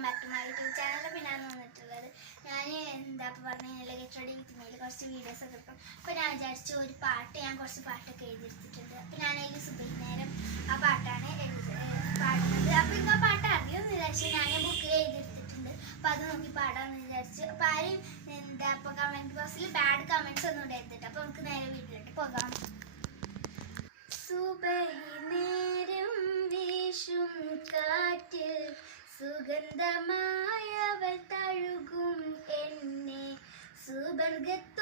Welcome back to my YouTube channel. പിന്നെ ഞാൻ വന്നിട്ടുള്ളത് ഞാൻ എന്താ പറഞ്ഞാൽ ഗെറ്റ് റെഡി വിത്ത് മീയിൽ കുറച്ച് വീഡിയോസ് ഒക്കെ എടുക്കും. അപ്പോൾ ഞാൻ വിചാരിച്ചു ഒരു പാട്ട്, ഞാൻ കുറച്ച് പാട്ടൊക്കെ എഴുതിയെടുത്തിട്ടുണ്ട്. അപ്പോൾ ഞാൻ അതിൽ സുബൈനേരം ആ പാട്ടാണ് പാടുന്നത്. അപ്പോൾ എനിക്ക് ആ പാട്ട് അറിയുമെന്ന് വിചാരിച്ചു ഞാൻ ബുക്കിൽ എഴുതിയെടുത്തിട്ടുണ്ട്. അപ്പോൾ അത് നോക്കി പാടാമെന്ന് വിചാരിച്ചു. അപ്പോൾ ആരും എന്താ ഇപ്പോൾ കമൻറ്റ് ബോക്സിൽ ബാഡ് കമൻറ്റ്സ് ഒന്നും ഇടരുത്തിട്ട്. അപ്പോൾ നമുക്ക് നേരെ വീട്ടിലോട്ട് പോകാം. സുബൈനേരം വീശും കാറ്റിൽ സുഗന്ധമായവൾ തഴുകും എന്നെ സുബർഗത്തോളം